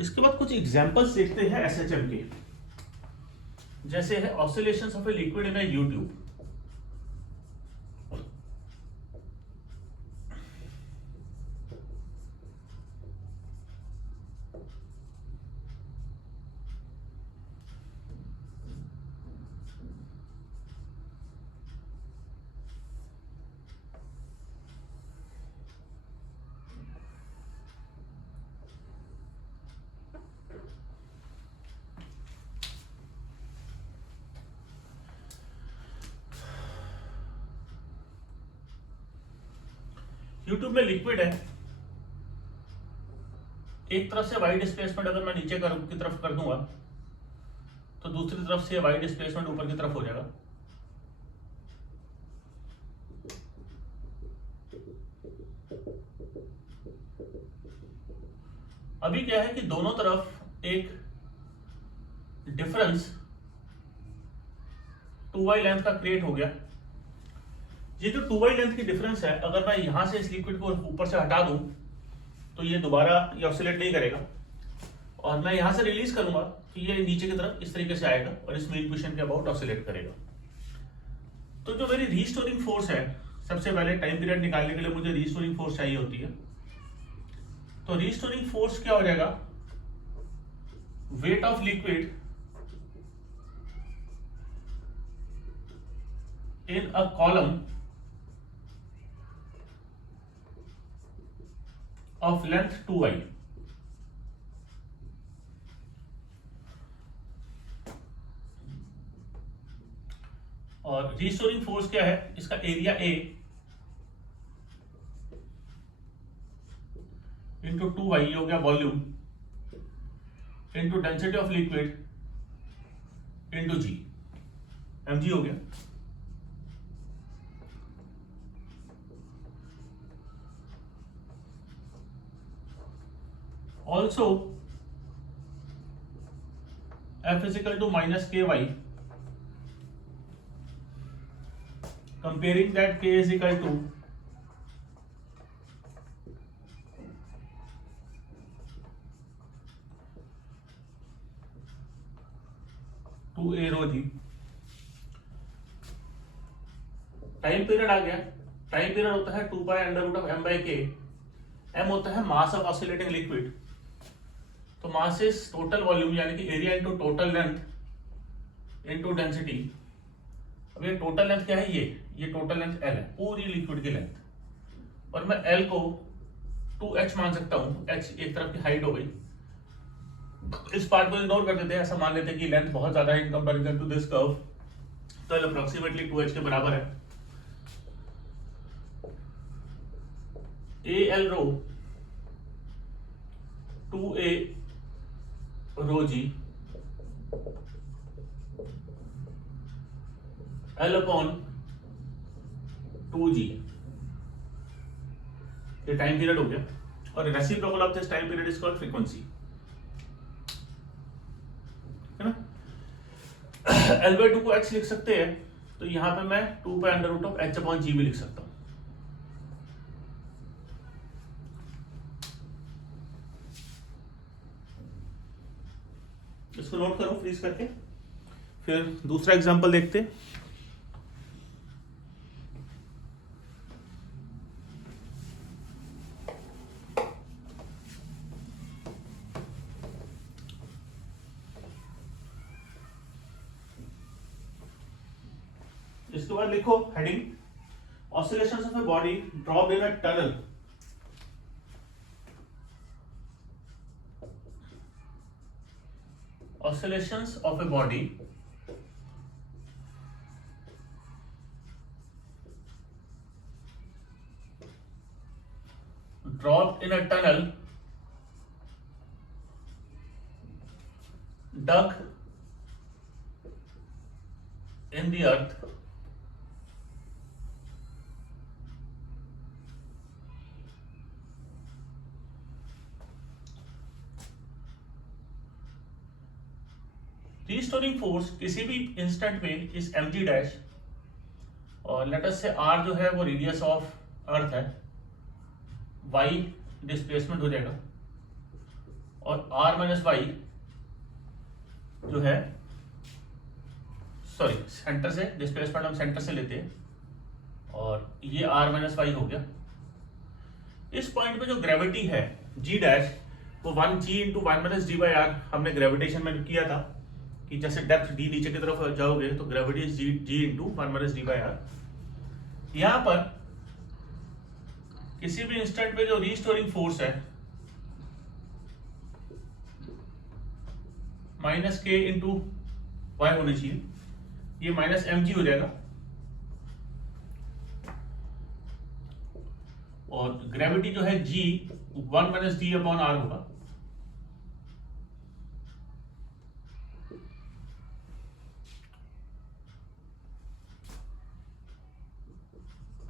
इसके बाद कुछ एग्जांपल्स देखते हैं एसएचएम के, जैसे है oscillations of a liquid in a U tube. U tube में लिक्विड है, एक तरफ से वाई डिस्प्लेसमेंट अगर मैं नीचे की तरफ कर दूंगा तो दूसरी तरफ से वाई डिस्प्लेसमेंट ऊपर की तरफ हो जाएगा। अभी क्या है कि दोनों तरफ एक डिफरेंस 2y लेंथ का क्रिएट हो गया। ये जो 2y लेंथ की डिफरेंस है, अगर मैं यहां से इस लिक्विड को ऊपर से हटा दूं तो ये दोबारा ये ऑसिलेट नहीं करेगा, और मैं यहां से रिलीज करूंगा तो ये नीचे की तरफ इस तरीके से आएगा और इस मीन पोजीशन के अबाउट ऑसिलेट करेगा। तो जो मेरी रीस्टोरिंग फोर्स है, सबसे पहले टाइम पीरियड निकालने के लिए मुझे रीस्टोरिंग फोर्स चाहिए होती है। तो रीस्टोरिंग फोर्स क्या हो जाएगा, weight of liquid in a column of length 2y। और रीस्टोरिंग फोर्स क्या है, इसका एरिया A इंटू 2y हो गया volume, into density of liquid into G, mg हो गया। Also F is equal to minus ky, comparing that k is equal to to A rho g. Time period आ गया, time period होता है 2 pi under root of m by k, m होता है mass of oscillating liquid, तो mass is total volume यानी कि area into total length into density. अब ये टोटल लेंथ क्या है, ये टोटल लेंथ L है, पूरी लिक्विड की लेंथ, और मैं L को 2h मान सकता हूं, h एक तरफ की हाइट हो गई। इस पार्ट को इग्नोर कर देते हैं, ऐसा मान लेते हैं कि लेंथ बहुत ज्यादा है in comparison to this curve, तो L अप्रोक्सीमेटली 2h के बराबर है। AL rho 2A rho G L upon 2G, ये टाइम पीरियड हो गया, और reciprocal of this time period is called frequency, है ना। L/2 को h लिख सकते हैं, तो यहां पे मैं 2 pi under root of h upon g भी लिख सकता हूं। इसको नोट करो फ्रीज करके, फिर दूसरा एग्जांपल देखते हैं। इसके बाद लिखो heading oscillations of a body dropped in a tunnel oscillations of a body dropped in a tunnel dug in the earth restoring force किसी भी इंस्टेंट में इस mg डैश, और लेट अस से r जो है वो रेडियस ऑफ अर्थ है, y डिस्प्लेसमेंट हो जाएगा, और आर माइनस वाई जो है, सॉरी सेंटर से डिस्प्लेसमेंट हम सेंटर से लेते हैं, और ये आर माइनस वाई हो गया। इस पॉइंट पे जो ग्रेविटी है जी डैश, वो 1g into 1 minus D by R हमने ग्रेविटेशन में किया था कि जैसे डेप्थ डी नीचे की तरफ जाओगे तो gravity is G into 1 minus D by R. यहां पर किसी भी इंस्टेंट पे जो रीस्टोरिंग फोर्स है माइनस के इंटू वाई होनी चाहिए, ये माइनस एम जी हो जाएगा, और ग्रेविटी जो है G 1 minus D upon R होगा।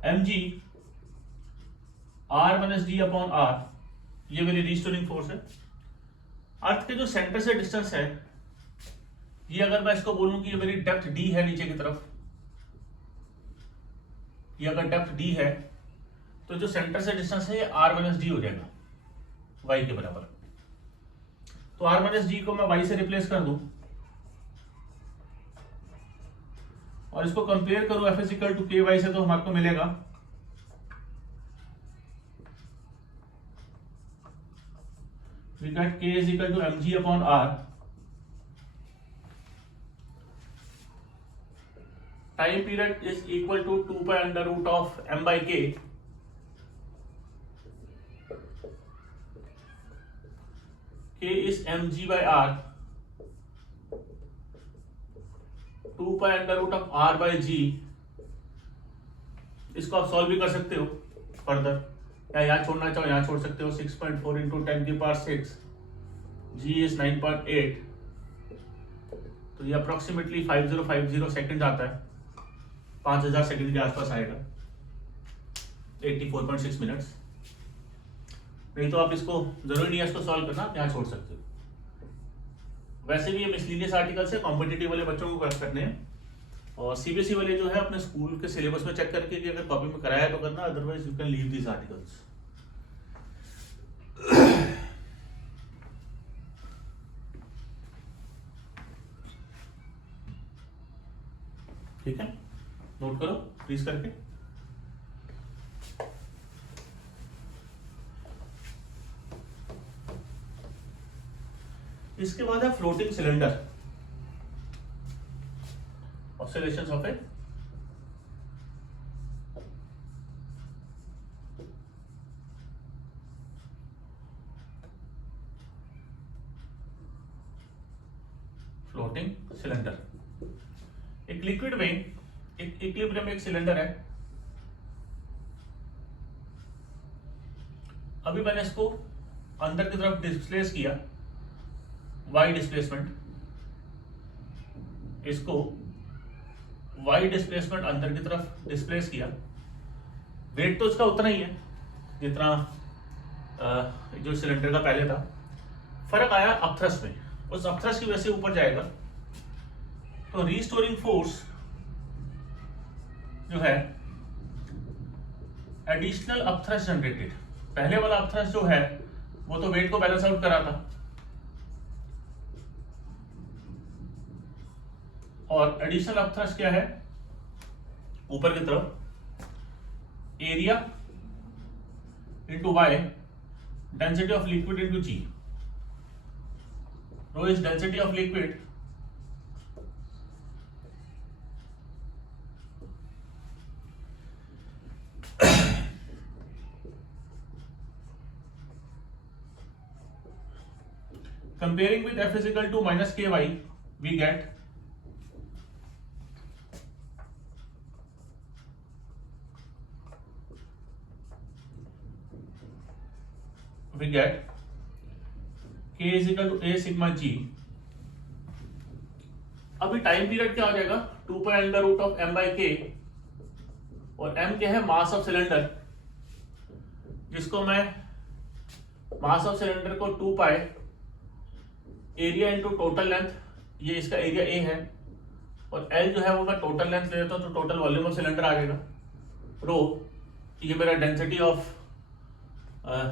M G R minus D upon R, ये मेरी रीस्टोरिंग फोर्स है। अर्थ के जो सेंटर से डिस्टेंस है, ये अगर मैं इसको बोलूं कि ये मेरी डेप्थ डी है नीचे की तरफ, ये अगर डेप्थ डी है तो जो सेंटर से डिस्टेंस है ये आर माइनस डी हो जाएगा वाई के बराबर। तो आर माइनस डी को मैं वाई से रिप्लेस कर दूं और इसको कंपेयर करूं F is equal to K Y से, तो हमारे को मिलेगा we get K is equal to M G upon R. Time period is equal to 2 pi under root of M by K, K is mg by r, 2 pi under root of r by g। इसको आप solve भी कर सकते हो further, या यहाँ छोड़ना चाहो यहाँ छोड़ सकते हो। 6.4 इंटू 10 की पावर 6, g is 9.8, तो ये अप्रोक्सीमेटली 5050 सेकेंड आता है, 5000 सेकेंड के आसपास आएगा, 84.6 मिनट्स। नहीं तो आप इसको जरूरी नहीं है इसको सॉल्व करना, आप यहाँ छोड़ सकते हो। वैसे भी ये मिसलीनियस आर्टिकल्स है, कॉम्पिटिटिव वाले बच्चों को करने हैं, और सीबीएसई वाले जो है अपने स्कूल के सिलेबस में चेक करके कि अगर कॉपी में कराया तो करना, otherwise you can leave these articles. ठीक है, नोट करो प्लीज करके। इसके बाद है floating cylinder, oscillations of a floating cylinder. एक लिक्विड में एक इक्विलिब्रियम एक सिलेंडर है। अभी मैंने इसको अंदर की तरफ डिस्प्लेस किया, y डिस्प्लेसमेंट, इसको y डिस्प्लेसमेंट अंदर की तरफ डिस्प्लेस किया। वेट तो इसका उतना ही है जितना जो सिलेंडर का पहले था, फर्क आया अपथ्रस्ट में, उस अपथ्रस्ट की वजह से ऊपर जाएगा। तो रीस्टोरिंग फोर्स जो है एडिशनल अपथ्रस्ट जनरेटेड, पहले वाला अपथ्रस्ट जो है वो तो वेट को बैलेंस आउट करा था, और एडिशनल अपथ्रस्ट क्या है ऊपर की तरफ, area into Y, density of liquid into G. Rho is density of liquid, comparing with f is equal to minus ky, we get k is equal to a sigma g। अभी time period क्या हो जाएगा, 2 pi under root of m by K, और m क्या है mass of cylinder, जिसको मैं mass of cylinder को 2 पाई एरिया इंटू टोटल लेंथ, ये इसका एरिया ए है, और एल जो है वो मैं टोटल लेंथ ले लेता हूं तो टोटल वॉल्यूम ऑफ सिलेंडर आ जाएगा। रो ये मेरा डेंसिटी ऑफ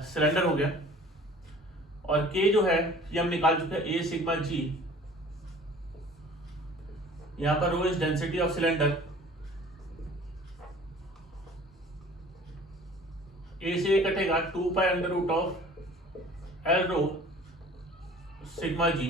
सिलेंडर हो गया। और के जो है ये हम निकाल चुके हैं ए सिग्मा जी। यहां पर rho is density of cylinder, A से कटेगा 2 pi under root of L rho sigma g.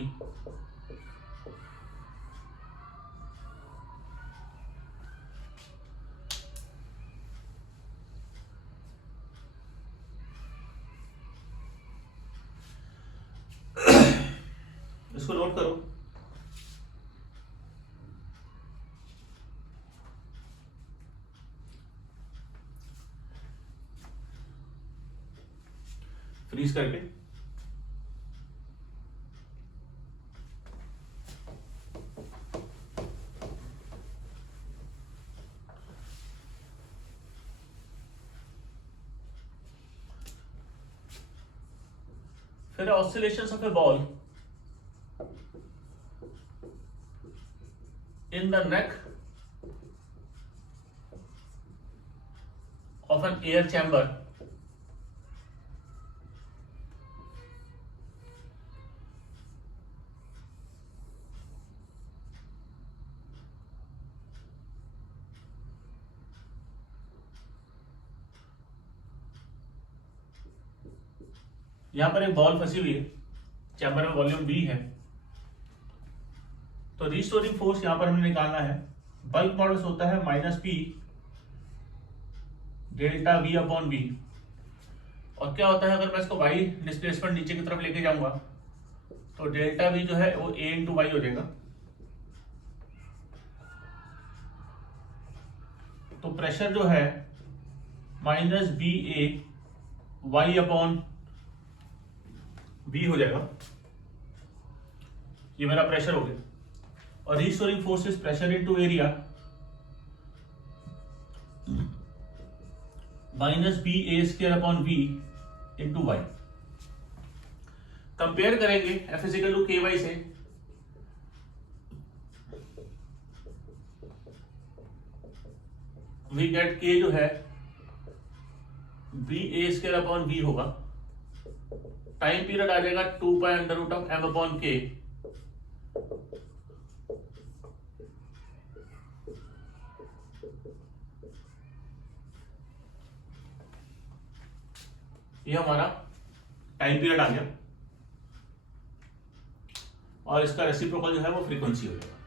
इसको नोट करो। फ्रीज करके फिर oscillations of a ball in the neck of an air chamber यहां पर एक बॉल फंसी हुई है, चैम्बर में वॉल्यूम V है, तो रिस्टोरिंग फोर्स यहां पर हमें निकालना है। बल्क मॉडल्स होता है -P delta V upon V। और क्या होता है अगर मैं इसको y डिस्प्लेसमेंट नीचे की तरफ लेके जाऊंगा तो डेल्टा V जो है वो A इंटू वाई हो जाएगा। तो प्रेशर जो है -BA y अपॉन V हो जाएगा। ये मेरा प्रेशर हो गया। और restoring force is pressure into area -BA² upon V into Y. Compare करेंगे F is equal to KY से, वी गेट K जो है BA² अपॉन V होगा। टाइम पीरियड आ जाएगा 2 pi under root of M upon K। ये हमारा time period आ गया और इसका रेसिप्रोकल जो है वो फ्रीक्वेंसी हो जाएगा।